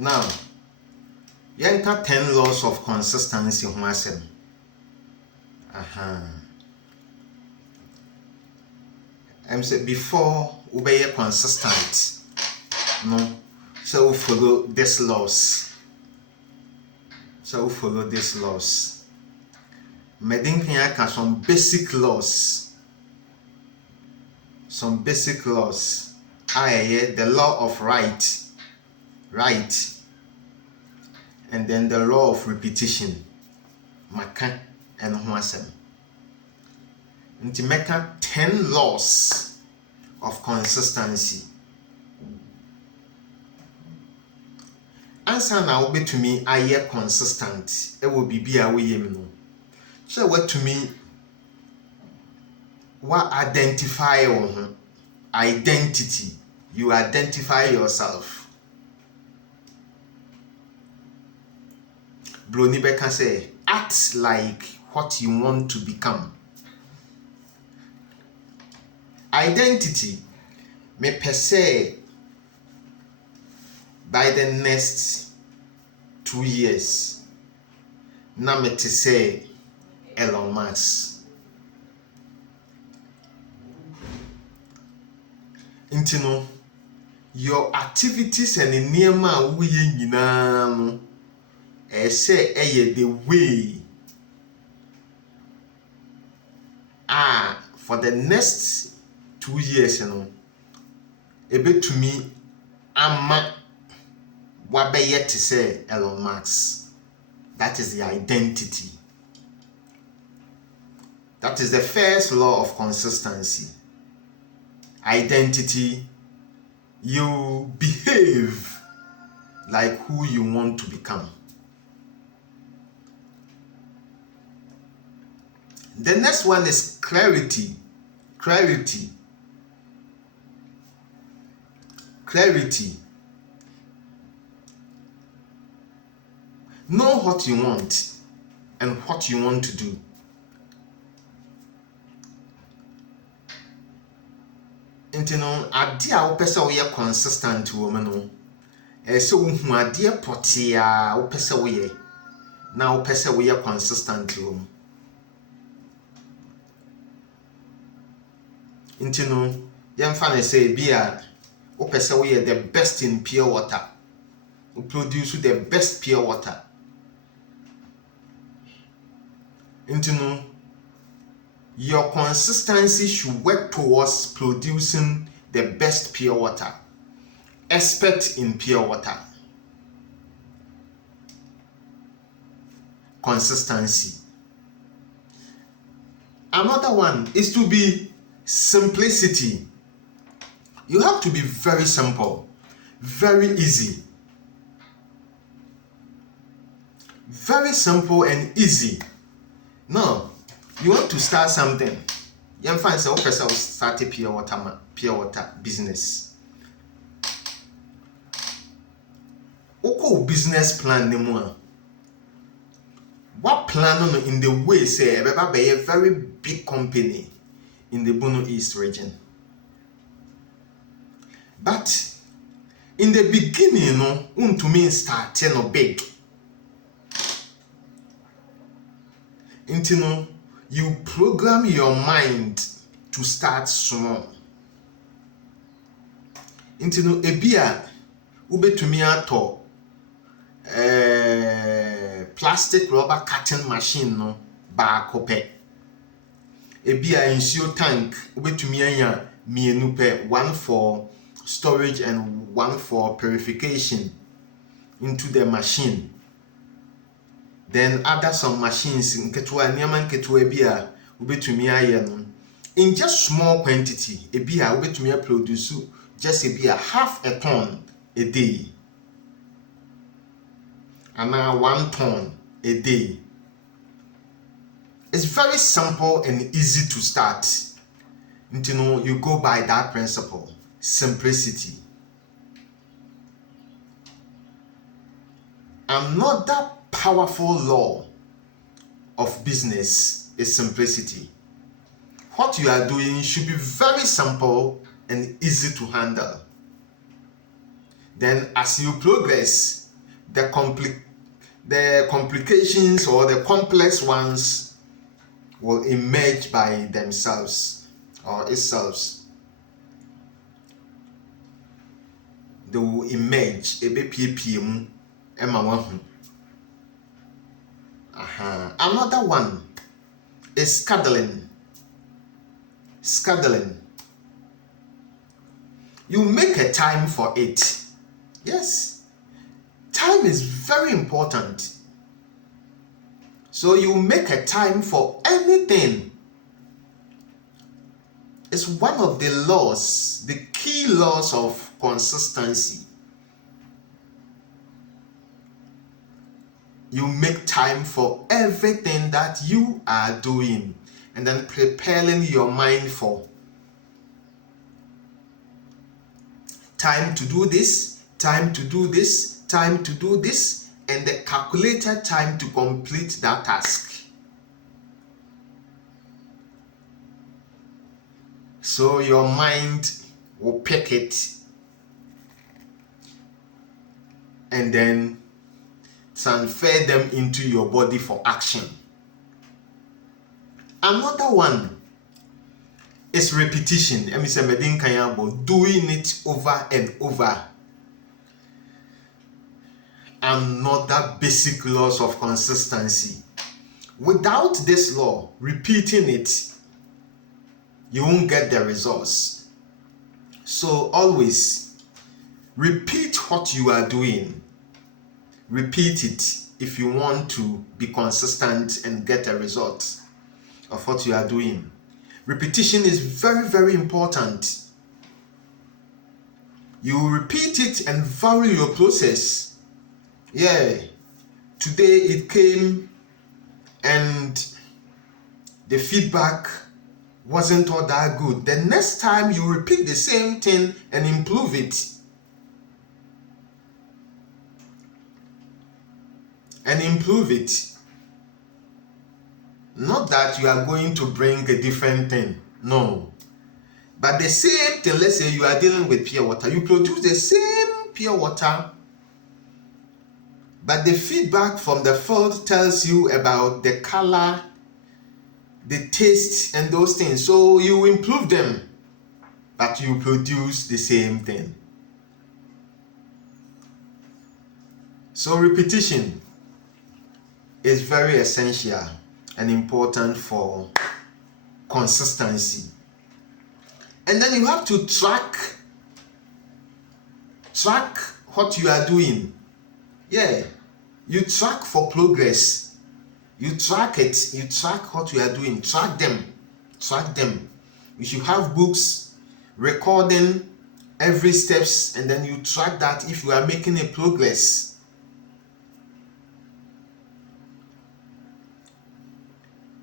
Now, enter 10 laws of consistency. I'm saying before we be consistent, no, so we follow these laws. Medin can some basic laws. The law of right, and then the law of repetition. Maka and Huasem. Nti meka 10 laws of consistency. Answer na wo betumi aye consistent. E wo bibia wo yem no. So what to me? What identify your identity? You identify yourself. Broni Beka say, act like what you want to become. Identity me per se by the next 2 years. Na me to say Elon Musk. Intino, your activities and the niyama we nyina no say the way for the next 2 years, ebe to me ama wabeye to say Elon Musk. That is the identity. That is the first law of consistency. Identity. You behave like who you want to become. The next one is clarity. Know what you want and what you want to do. Intino ade a wo pese wo ye consistent wo me no. So wo hu ade potia wo pese wo ye. Na wo pese wo ye consistent wo. Intino yemfa na say bia wo pese wo ye the best in pure water. We produce the best pure water. Intino your consistency should work towards producing the best pure water. Expert in pure water. Consistency. Another one is to be simplicity. You have to be very simple, very easy. Very simple and easy. Now, you want to start something. You find say okay, so start a pure water business. Oko business plan nemo. What plan on in the way say ebe be a very big company in the Bono East region. But in the beginning, to me start big. Intino, you program your mind to start small. Intino ebia ubetumi ato plastic rubber cutting machine no ba kope. Ebia insure tank ubetumi anya mienu pe, one for storage and one for purification into the machine. Then other some machines nketwa niam nketwa bia ubetumi aye no in just small quantity ebia ubetumi produce just ebia half a ton a day and 1 ton a day. It's very simple and easy to start. You go by that principle, simplicity. Another powerful law of business is simplicity. What you are doing should be very simple and easy to handle. Then as you progress, the complications or the complex ones will emerge by themselves or itself. They will emerge. Another one is scheduling. You make a time for it. Yes, time is very important. So you make a time for anything. It's one of the laws, the key laws of consistency. You make time for everything that you are doing and then preparing your mind for time to do this, time to do this, time to do this, and the calculated time to complete that task. So your mind will pick it and then transfer them into your body for action. Another one is repetition. Doing it over and over. Another basic laws of consistency. Without this law, repeating it, you won't get the results. So always repeat what you are doing. Repeat it if you want to be consistent and get a result of what you are doing. Repetition is very, very important. You repeat it and vary your process. Yeah, today it came and the feedback wasn't all that good. The next time you repeat the same thing and improve it. Not that you are going to bring a different thing. No. But the same thing, let's say you are dealing with pure water. You produce the same pure water, but the feedback from the field tells you about the color, the taste, and those things. So you improve them, but you produce the same thing. So repetition is very essential and important for consistency. And then you have to track what you are doing. Yeah, you track for progress. You track it. You track what you are doing. Track them. You should have books recording every steps, and then you track that if you are making a progress.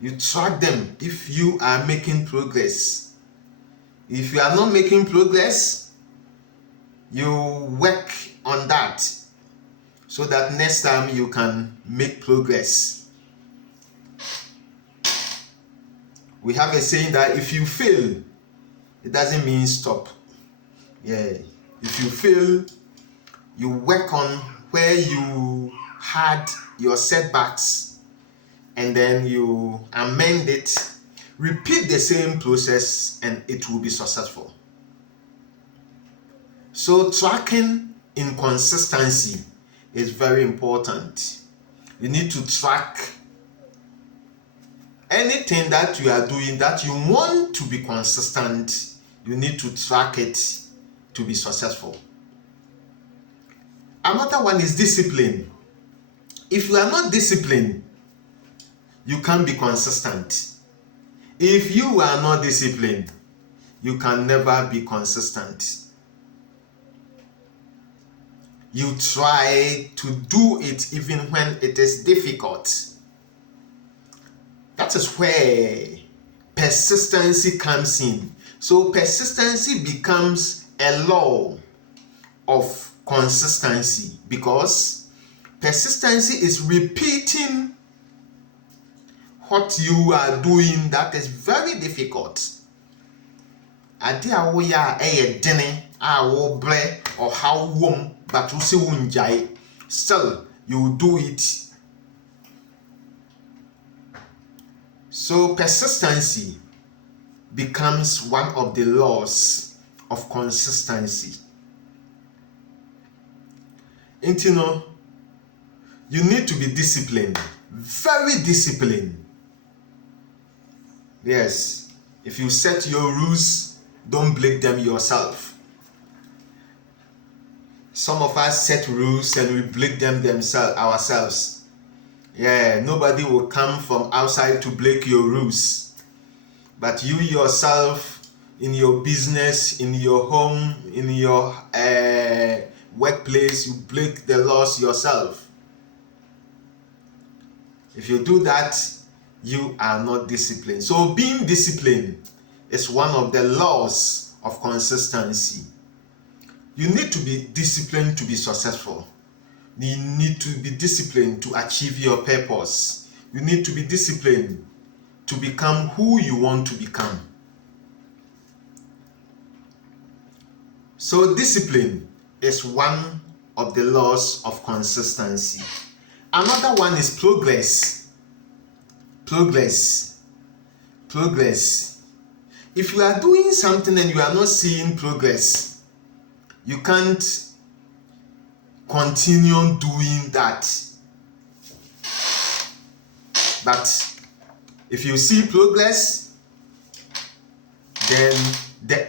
You track them if you are making progress. If you are not making progress, you work on that so that next time you can make progress. We have a saying that if you fail, it doesn't mean stop. Yeah, if you fail, you work on where you had your setbacks and then you amend it. Repeat the same process and it will be successful. So tracking in consistency is very important. You need to track anything that you are doing that you want to be consistent. You need to track it to be successful. Another one is discipline. If you are not disciplined, you can't be consistent. If you are not disciplined, you can never be consistent. You try to do it even when it is difficult. That is where persistency comes in. So persistency becomes a law of consistency because persistency is repeating what you are doing that is very difficult. Ade a wo ya eye dene a wo bre or how wom but wo se wunjai. still you will do it. So persistency becomes one of the laws of consistency. And you need to be disciplined, very disciplined. Yes, if you set your rules, don't break them yourself. Some of us set rules and we break them ourselves. Yeah, nobody will come from outside to break your rules. But you yourself, in your business, in your home, in your workplace, you break the laws yourself. If you do that, you are not disciplined. So being disciplined is one of the laws of consistency. You need to be disciplined to be successful. You need to be disciplined to achieve your purpose. You need to be disciplined to become who you want to become. So discipline is one of the laws of consistency. Another one is progress. Progress. If you are doing something and you are not seeing progress, you can't continue doing that. But if you see progress, then the